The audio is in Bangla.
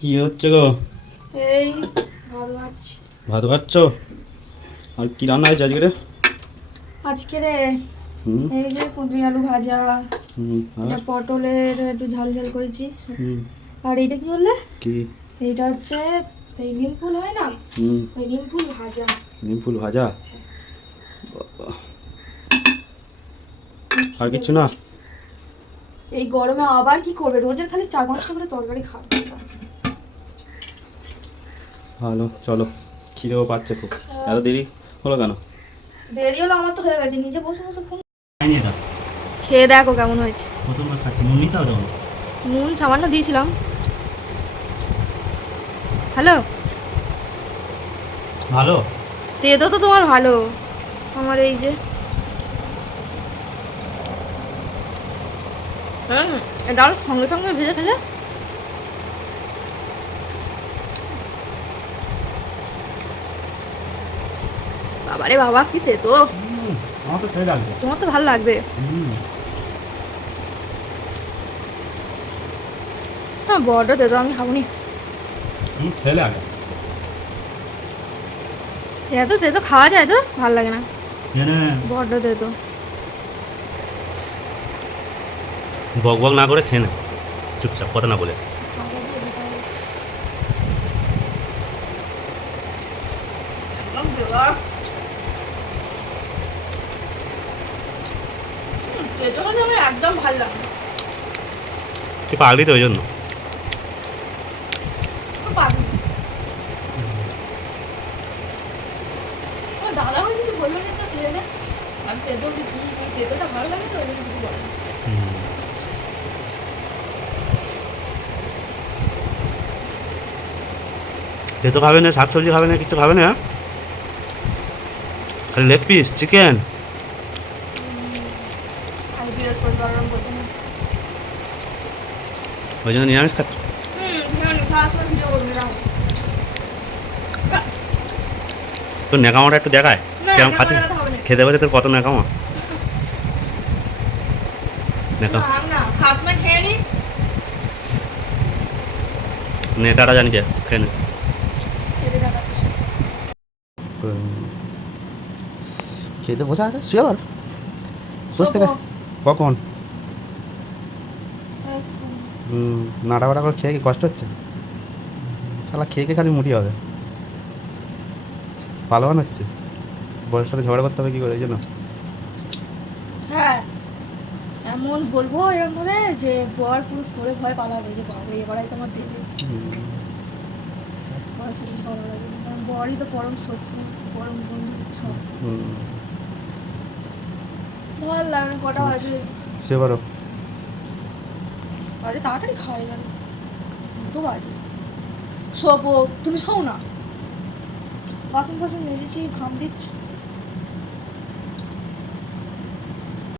কি হচ্ছে গো? এই ভাত খাচ্ছি। ভাত খাচ্ছ? আর কি রান্না হয়েছে আজকে রে? আজকে রে হুম এই যে কুঁদরি আলু ভাজা, হুম এটা আর পটলের একটু ঝাল ঝাল করেছি। হুম আর এইটা কি বললে? কি? এইটা হচ্ছে সেই নিম ফুল হয় না, হুম ওই নিম ফুল ভাজা। নিম ফুল ভাজা। বাবা, আর খিদে কিচ্ছু না? পেয়েছে। এই গরমে আবার কি করবে, রোজের খালি 4-5টা করে তরকারি খাবে। ভালো, চলো। খিদেও পাচ্ছে খুব। এত দেরি হলো কেন? দেরি হলো আমার তো হয়ে গেছে, নিজে বসে বসে ফোন। খাইনি এটা। খেয়ে দেখো কেমন হয়েছে। প্রথমবার খাচ্ছি, নুন নিতে হবে। নুন সামান্য দিয়েছিলাম। হ্যালো, ভালো। তেতো তো তোমার ভালো, আমার এই যে এটা আরো সঙ্গে সঙ্গে ভেজে খেলে বাবারে বাবা, কি তেতো। আমার তো খেয়ে লাগবে। তোমার তো ভালো লাগবে। হুম হ্যাঁ, বড্ড তেতো, আমি খাবনি। খেয়ে লাগে। এত তেতো খাওয়া যায় তো? ভালো লাগে না, জেনে বড্ড তেতো। বক বক না করে খেয়ে নে, চুপচাপ কথা না বলে। তেতো হলে আমার একদম ভালো লাগে না। তুই পাগলি তো ওই জন্য। তো পাবি না। আমার দাদা আমাকে কিছু বললো না তো, খেয়ে দে। আমি তেতো কি তেতোটা ভালো লাগে তো, ওই জন্য কিছু বলে না। তেতো খাবে না, শাকসবজি খাবে না, কিছু খাবে না? খালি লেগ পিস চিকেন। আমি বৃহস্পতিবার বলতে না। ওই জন্য নিরামিষ খাচ্ছ? ভিডিও খাওয়ার সময় ভিডিও করবি না। তোর ন্যাকামাটা একটু দেখায় না, কেমন না, খাচ্ছিস। না, হবে না। খেতে বসে তোর কত ন্যাকামা। ন্যাকাম না, না, খাওয়ার সময় খেয়ে নি। নেতাটা জানি যে খেয়ে নে। খেতে দেখাচ্ছি। খেতে বসে আছে, শুয়ে বল। বসতে শোবো। কখন? এখন। নাড়া বাড়া করে খেয়ে কি কষ্ট হচ্ছে? শালা খেয়ে খেয়ে খালি মুটি হবে। পালোয়ান হচ্ছিস, বরের সাথে ঝগড়া করতে হবে কি করে এই জন্য? হ্যাঁ, এমন বলবো এরকম ভাবে যে বর পুরো সরে ভয় পালাবে, যে বাবা এবারাই তোমার দেবে। বরের সাথে ঝগড়া লাগে না, কারণ বরই তো পরম শত্রু, পরম বন্ধু সব। ভালো লাগে না। কটা বাজে? শুয়ে পারো। বাজে তাড়াতাড়ি খাওয়া গেল, 2 বাজে। শোবো, তুমি শোও না। বাসন ফাসন মেজেছি, ঘাম দিচ্ছে।